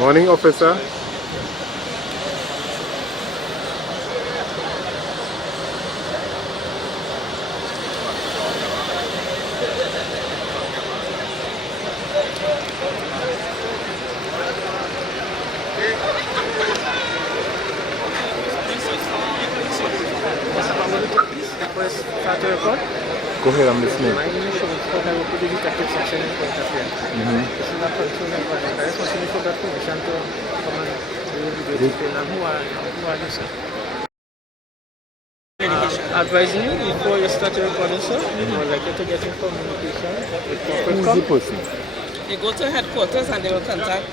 Morning, officer. Go ahead, I'm listening. My name is Hollis, I work with the detective section in Pointe A Pierre. This is a control environment. I just want to for that permission to come and do the video today. And who are you, sir? Advising you before you start your recording, sir, I would like you to get in communication with corporate. Who is the person? They go to headquarters and they will contact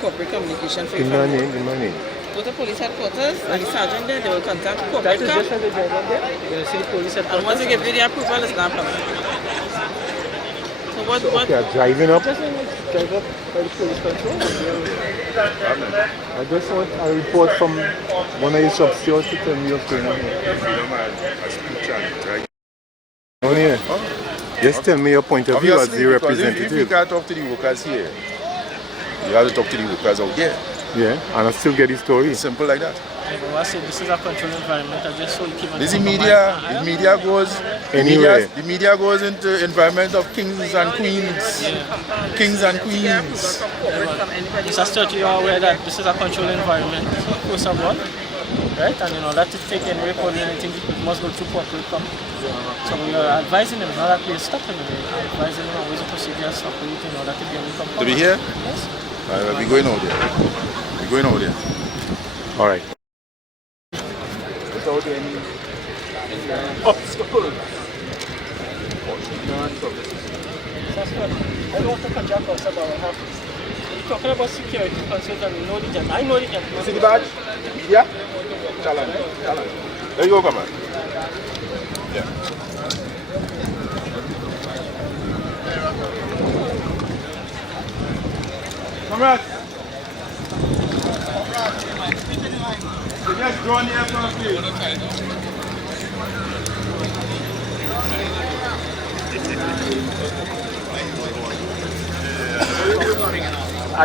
corporate communication for Give me my name. Go to police headquarters and the sergeant there, they will contact corporate. That is just as a driver there. You see the police headquarters. And once they give you the approval, it's not a problem. So what? Okay, driving up. Just drive up by the police control. I just want a report from one of your substores to tell me what's going on here. On here. Just tell me your point of view as the representative. If you can't talk to the workers here, you have to talk to the workers out there. Yeah, and I still get the story. Simple like that. I said this is a controlled environment. I just so you keep on. This is media. The media goes anywhere. The media goes into environment of kings and queens. Yeah. Kings and queens. It's a start you are aware that this is a controlled environment, first of all, right? And you know that to take any record or anything, it must go through corporate come. So we are advising them, not that we stop them. We are advising them on ways of procedures, operating in order to be able to come. To be here? Yes. We're going out there. We're going out there. All right. Without any obstacle. That's good. I don't want to contract us about what happens. You're talking about security concerns and you know the gentleman. I know the gentleman. You see the badge? Yeah? Challenge. There you go, come on. Yeah. Comrade! You just draw near from field.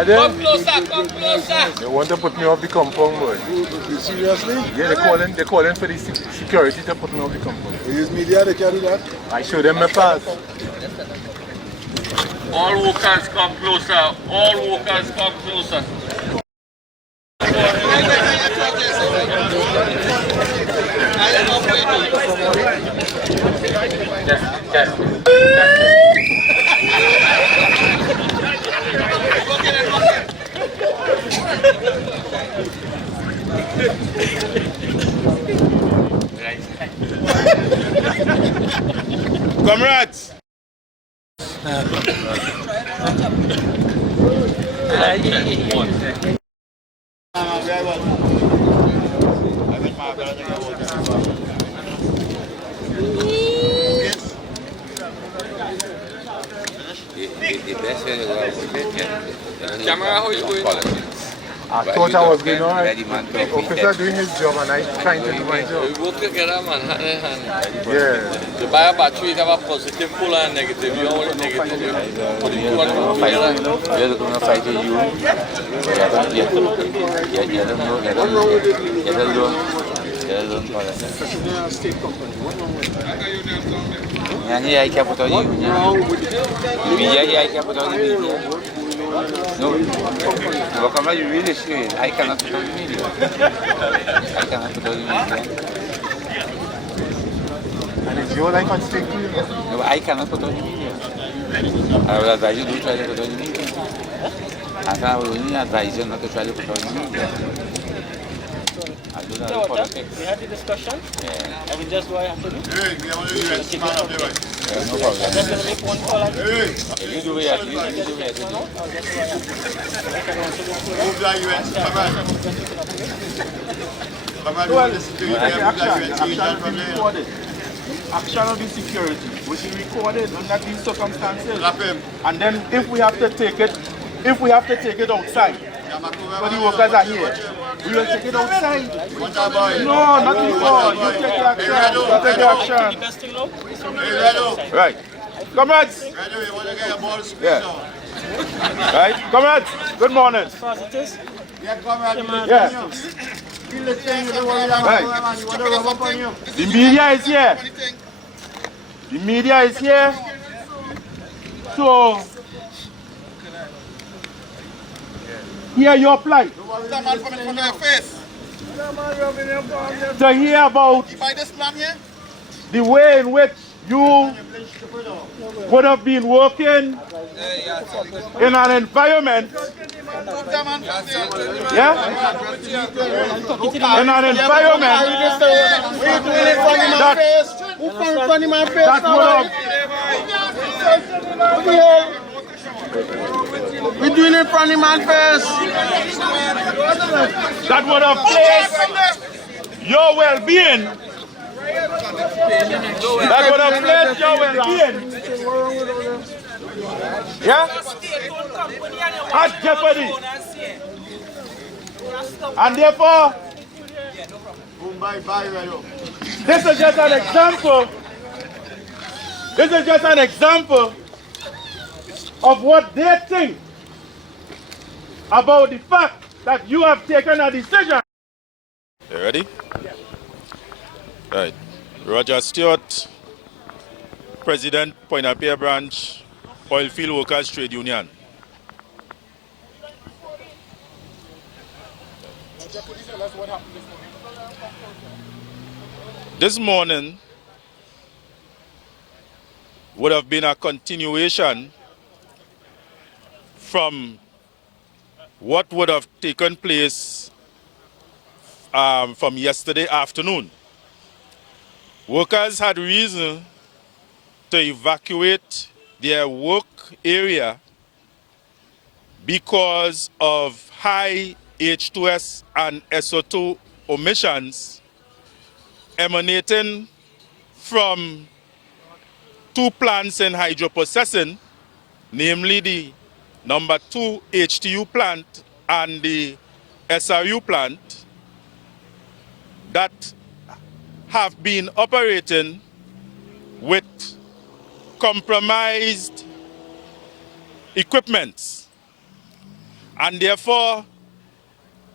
Come closer. They want to put me off the compound, boy. Seriously? Yeah, they're calling for the security to put me off the compound. We use media, they can do that? I show them my pass. All workers come closer. All workers come closer. Comrades! I thought I was going on. The officer doing his job and I trying to do my job. We work together, man, hand in hand. Yeah. To buy a battery, have a positive pole and negative. You only negative. You put the two and two together. We're going to fight with you. I can't put on you. I can't put on you. No, you really serious. I cannot put on the media. I cannot put on the media. And it's your life at stake too? No, I cannot put on the media. I will advise you to try to put on the media. I will only advise you not to try to put on the media. I do that for politics. We had the discussion. Yeah. I will just do what I have to do. No problem. I'm just going to make one call. You do it. You do it. Action of the security will be recorded under these circumstances. And then if we have to take it outside, but the workers are here, we will take it outside. No, not before. You take the action. You take the action. Right. Comrades. Yeah. Right? Comrades, good morning. As far as it is, Yeah. Right. The media is here. The media is here. So, hear your plight. To hear about the way in which you would have been working in an environment, yeah? In an environment We're doing it from the man first. That would have placed your well-being. That would have placed your well-being. Yeah? At jeopardy. And therefore, this is just an example. This is just an example of what they think about the fact that you have taken a decision. You ready? Right. Roger Stewart, President, Pointe A Pierre Branch, Oilfield Workers Trade Union. This morning would have been a continuation from what would have taken place from yesterday afternoon. Workers had reason to evacuate their work area because of high H2S and SO2 emissions emanating from two plants in hydroprocessing, namely the number 2 HTU plant and the SRU plant, that have been operating with compromised equipment. And therefore,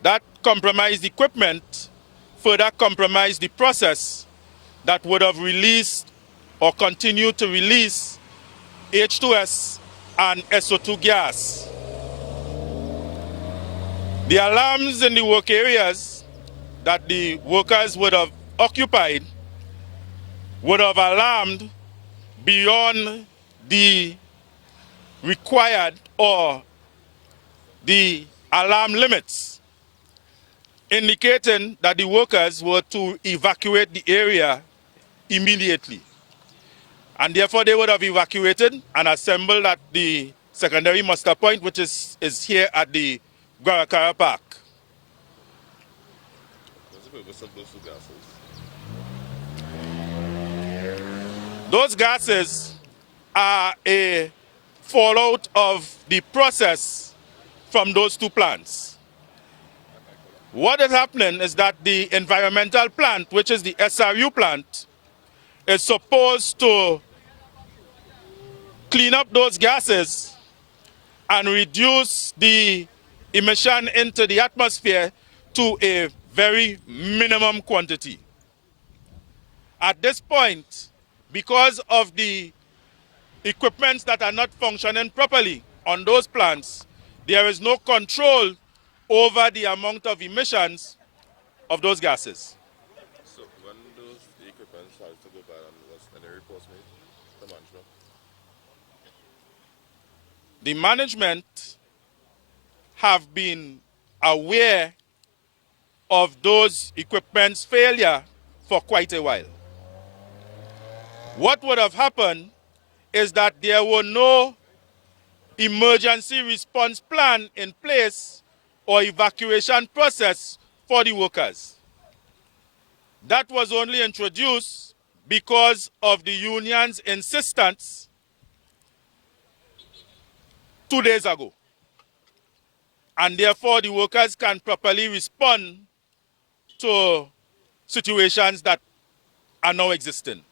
that compromised equipment further compromised the process that would have released or continued to release H2S and SO2 gas. The alarms in the work areas that the workers would have occupied would have alarmed beyond the required or the alarm limits, indicating that the workers were to evacuate the area immediately. And therefore they would have evacuated and assembled at the secondary muster point, which is here at the Guaracara Park. Those gases are a fallout of the process from those two plants. What is happening is that the environmental plant, which is the SRU plant, is supposed to clean up those gases and reduce the emission into the atmosphere to a very minimum quantity. At this point, because of the equipments that are not functioning properly on those plants, there is no control over the amount of emissions of those gases. So when those equipment started to go bad, was any reports made to management? The management have been aware of those equipment's failure for quite a while. What would have happened is that there were no emergency response plan in place or evacuation process for the workers. That was only introduced because of the union's insistence 2 days ago. And therefore the workers can properly respond to situations that are now existing.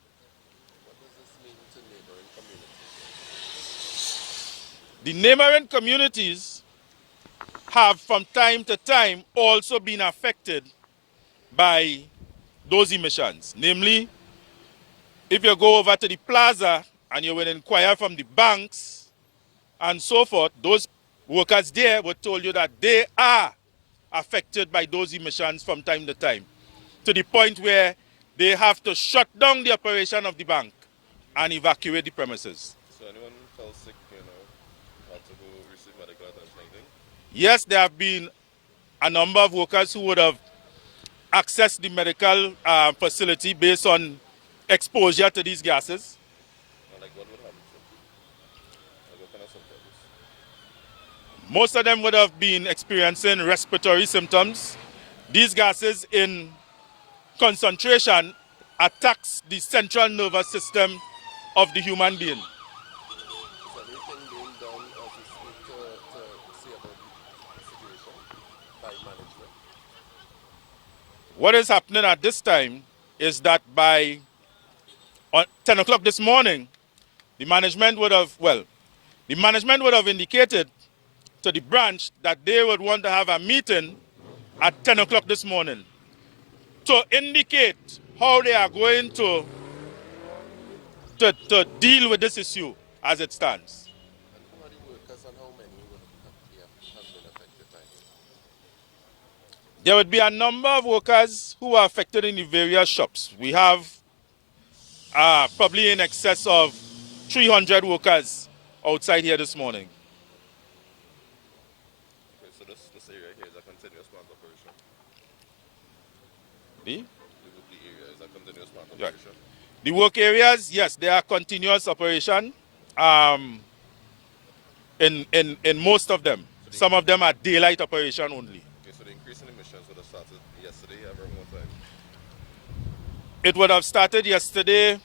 The neighboring communities have from time to time also been affected by those emissions. Namely, if you go over to the plaza and you will inquire from the banks and so forth, those workers there were told you that they are affected by those emissions from time to time, to the point where they have to shut down the operation of the bank and evacuate the premises. So anyone fell sick, had to go receive medical attention, anything? Yes, there have been a number of workers who would have accessed the medical facility based on exposure to these gases. Like what would happen to them? Like what kind of symptoms? Most of them would have been experiencing respiratory symptoms. These gases in concentration attacks the central nervous system of the human being. Is anything being done as we speak to see about the situation by management? What is happening at this time is that by 10 o'clock this morning, the management would have indicated to the branch that they would want to have a meeting at 10 o'clock this morning to indicate how they are going to deal with this issue as it stands. And who are the workers and how many would have been affected by it? There would be a number of workers who are affected in the various shops. We have probably in excess of 300 workers outside here this morning. Okay, so this area here is a continuous plant operation. The The area is a continuous plant Yeah. operation. The work areas, yes, they are continuous operation in most of them. Some of them are daylight operation only. Okay, so the increase in emissions would have started yesterday around what time? It would have started yesterday,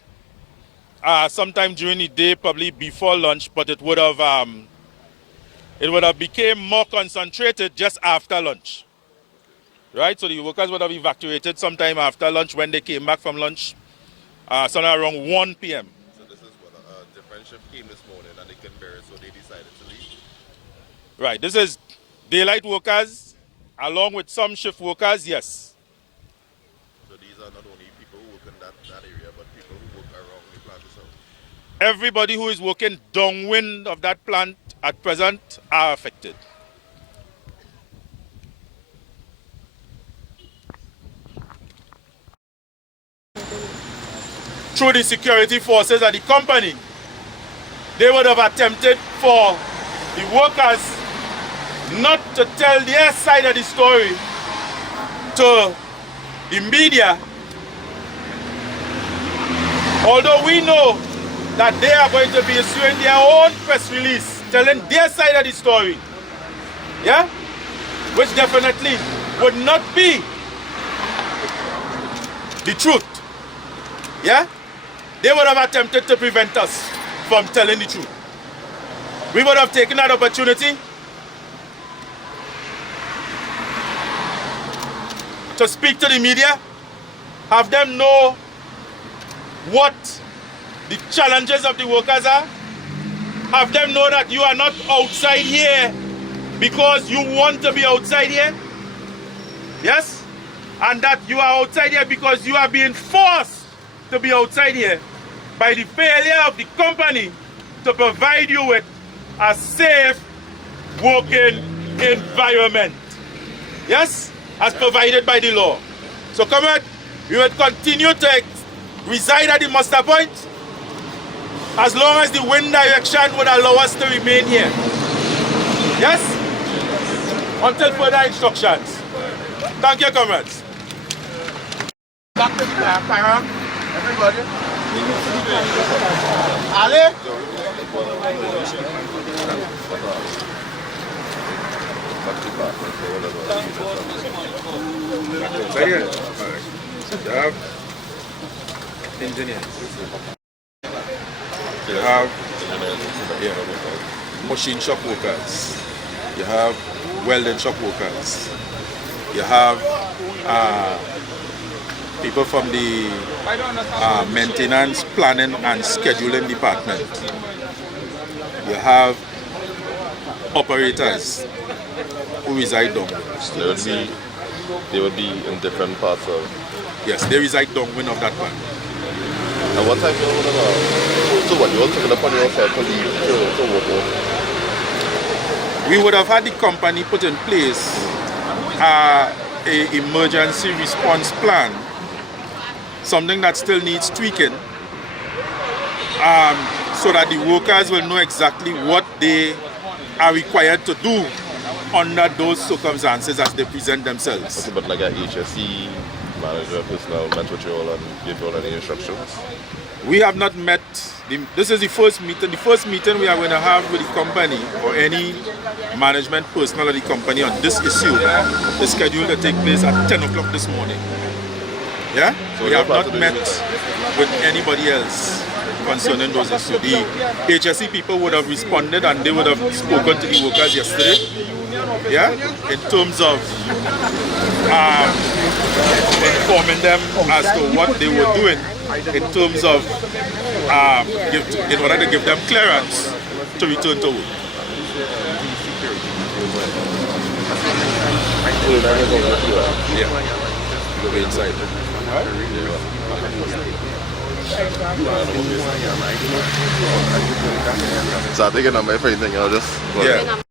sometime during the day, probably before lunch, but it would have became more concentrated just after lunch. Right, so the workers would have evacuated sometime after lunch when they came back from lunch, somewhere around 1 p.m. So this is what a different shift came this morning and they couldn't bear it, so they decided to leave. Right, this is daylight workers along with some shift workers, yes. So these are not only people who work in that area, but people who work around the plant itself. Everybody who is working downwind of that plant at present are affected. Through the security forces of the company, they would have attempted for the workers not to tell their side of the story to the media. Although we know that they are going to be issuing their own press release telling their side of the story, yeah, which definitely would not be the truth, yeah. They would have attempted to prevent us from telling the truth. We would have taken that opportunity to speak to the media, have them know what the challenges of the workers are, have them know that you are not outside here because you want to be outside here, yes, and that you are outside here because you are being forced to be outside here by the failure of the company to provide you with a safe working environment, yes, as provided by the law. So comrade, we will continue to reside at the muster point as long as the wind direction would allow us to remain here, yes, until further instructions. Thank you, comrades. Back to the fire, everybody. Ali? You have engineers. You have machine shop workers. You have welding shop workers. You have people from the maintenance, planning and scheduling department. You have operators who reside downwind. They would be in different parts of. Yes, they reside downwind of that plant. And what time you would have? So what, you all took it upon yourself to leave to walk over? We would have had the company put in place a emergency response plan, something that still needs tweaking, so that the workers will know exactly what they are required to do under those circumstances as they present themselves. Okay, but like a HSE manager, personnel met with you all and gave you all any instructions? We have not met. This is the first meeting. The first meeting we are going to have with the company or any management personnel of the company on this issue is scheduled to take place at 10 o'clock this morning. Yeah? So we have not met with anybody else concerning those issues. The HSE people would have responded and they would have spoken to the workers yesterday. Yeah? In terms of informing them as to what they were doing in terms of in order to give them clearance to return to work. Yeah. Go inside. So I think a number for anything, I'll just... Yeah.